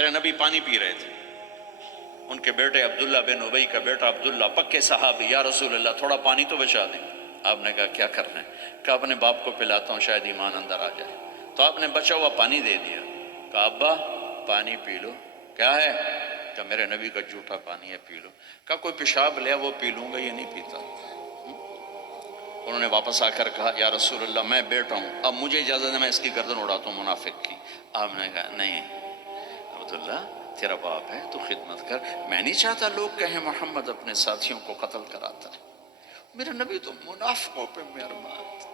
میرے نبی پانی پی رہے تھے، ان کے بیٹے عبداللہ بن ابی کا بیٹا عبداللہ پکے صحابی، یا رسول اللہ تھوڑا پانی تو بچا دیں۔ آپ نے کہا کیا کرنا ہے؟ کہا اپنے باپ کو پلاتا ہوں شاید ایمان اندر آ جائے۔ تو آپ نے بچا ہوا پانی دے دیا، کہا ابا پانی پی لو۔ کیا ہے؟ کہ میرے نبی کا جھوٹا پانی ہے، پی لو۔ کہا کوئی پیشاب لیا وہ پی لوں گا، یہ نہیں پیتا۔ انہوں نے واپس آ کر کہا یا رسول اللہ میں بیٹا ہوں، اب مجھے اجازت ہے میں اس کی گردن اڑاتا ہوں منافق کی۔ آپ نے کہا نہیں عبداللہ تیرا باپ ہے تو خدمت کر، میں نہیں چاہتا لوگ کہیں محمد اپنے ساتھیوں کو قتل کراتا ہے۔ میرے نبی تو منافقوں پہ مہربان تھے،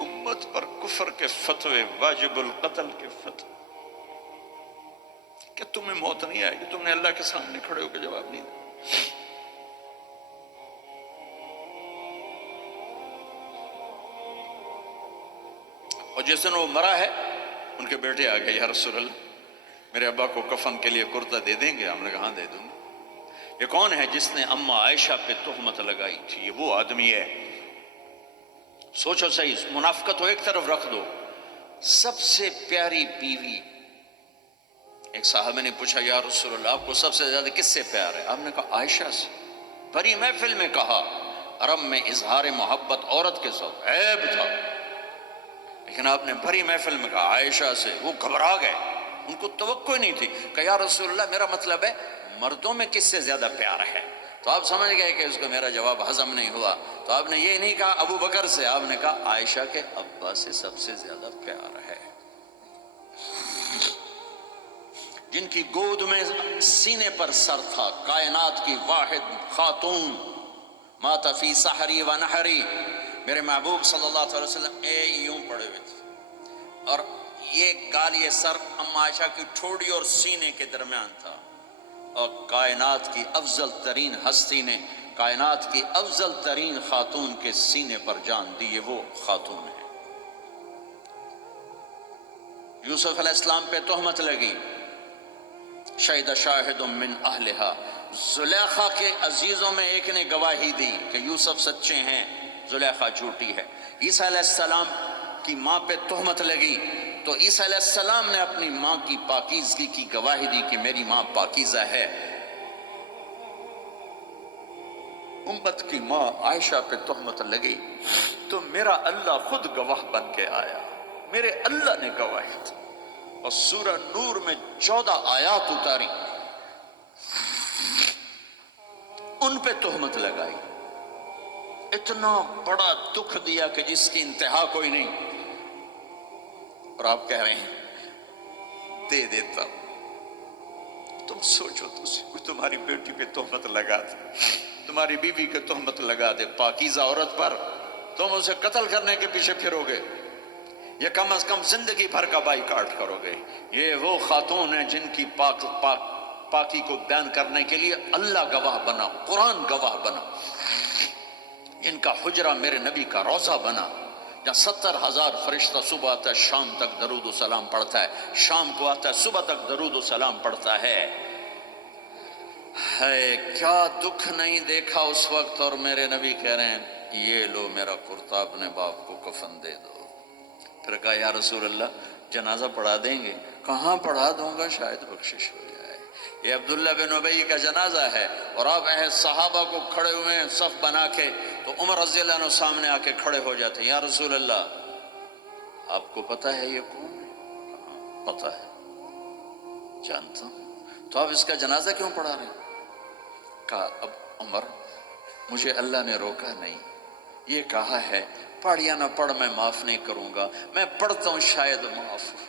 امت پر کفر کے فتوے، واجب القتل کے فتوے، کہ تمہیں موت نہیں آئے گی، تم نے اللہ کے سامنے کھڑے ہو کے جواب نہیں دیا۔ اور جس دن وہ مرا ہے ان کے بیٹے آ گئے، یا رسول اللہ میرے ابا کو کفن کے لیے کرتا دے دیں گے؟ ہم نے کہا ہاں دے دوں گا۔ یہ کون ہے جس نے اماں عائشہ پہ تہمت لگائی تھی؟ یہ وہ آدمی ہے۔ سوچو صحیح، منافقت کو ایک طرف رکھ دو، سب سے پیاری بیوی۔ ایک صحابہ نے پوچھا یا رسول اللہ آپ کو سب سے زیادہ کس سے پیار ہے؟ آپ نے کہا عائشہ سے۔ بڑی محفل میں کہا، عرب میں اظہار محبت عورت کے ساتھ عیب تھا، لیکن آپ نے بھری محفل میں کہا عائشہ سے۔ وہ گھبرا گئے، ان کو توقع نہیں تھی کہ یا رسول اللہ میرا مطلب ہے مردوں میں کس سے زیادہ پیار ہے؟ تو آپ سمجھ گئے کہ اس کو میرا جواب ہضم نہیں ہوا، تو آپ نے یہ نہیں کہا ابو بکر سے، آپ نے کہا عائشہ کے ابا سے سب سے زیادہ پیار ہے، جن کی گود میں سینے پر سر تھا، کائنات کی واحد خاتون، مات فی سحری و نحری۔ میرے محبوب صلی اللہ علیہ وسلم یوں پڑے ہوئے تھے، اور یہ گال، یہ سر اما عائشہ کی ٹھوڑی اور سینے کے درمیان تھا، اور کائنات کی افضل ترین ہستی نے کائنات کی افضل ترین خاتون کے سینے پر جان دی، یہ وہ خاتون ہے۔ یوسف علیہ السلام پہ تہمت لگی، شہد شاہد من اہلہا، زلیخا کے عزیزوں میں ایک نے گواہی دی کہ یوسف سچے ہیں، زلیخا جھوٹی ہے۔ عیسیٰ علیہ السلام کی ماں پہ تہمت لگی تو عیسیٰ علیہ السلام نے اپنی ماں کی پاکیزگی کی گواہی دی کہ میری ماں پاکیزہ ہے۔ امت کی ماں عائشہ پہ تہمت لگی تو میرا اللہ خود گواہ بن کے آیا، میرے اللہ نے گواہی دی، اور سورہ نور میں 14 آیات اتاری، ان پہ تہمت لگائی، اتنا بڑا دکھ دیا کہ جس کی انتہا کوئی نہیں، اور آپ کہہ رہے ہیں دے دیتا۔ تم سوچو، کوئی تمہاری بیٹی پہ تہمت لگا دے، تمہاری بیوی کے تہمت لگا دے پاکیزہ عورت پر، تم اسے قتل کرنے کے پیچھے پھرو گے یا کم از کم زندگی بھر کا بائیکاٹ کرو گے؟ یہ وہ خاتون ہیں جن کی پاکی کو بیان کرنے کے لیے اللہ گواہ بنا، قرآن گواہ بنا، جن کا حجرہ میرے نبی کا روضہ بنا، جہاں 70,000 فرشتہ صبح آتا ہے شام تک درود و سلام پڑھتا ہے، شام کو آتا ہے صبح تک درود و سلام پڑھتا ہے۔ کیا دکھ نہیں دیکھا اس وقت، اور میرے نبی کہہ رہے ہیں یہ لو میرا کرتا اپنے باپ کو کفن دے دو۔ پھر کہا یا رسول اللہ جنازہ پڑھا دیں گے؟ کہاں پڑھا دوں گا، شاید بخشش ہو جائے۔ یہ عبداللہ بن ابی کا جنازہ ہے، اور آپ صحابہ کو کھڑے ہوئے ہیں صف بنا کے، تو عمر رضی اللہ عنہ سامنے آ کے کھڑے ہو جاتے ہیں، یا رسول اللہ آپ کو پتہ ہے یہ کون ہے؟ پتہ ہے، جانتا ہوں، تو آپ اس کا جنازہ کیوں پڑھا رہے ہیں؟ کہا اب عمر مجھے اللہ نے روکا نہیں، یہ کہا ہے پڑھ یا نہ پڑھ میں معاف نہیں کروں گا، میں پڑھتا ہوں شاید معاف ہو۔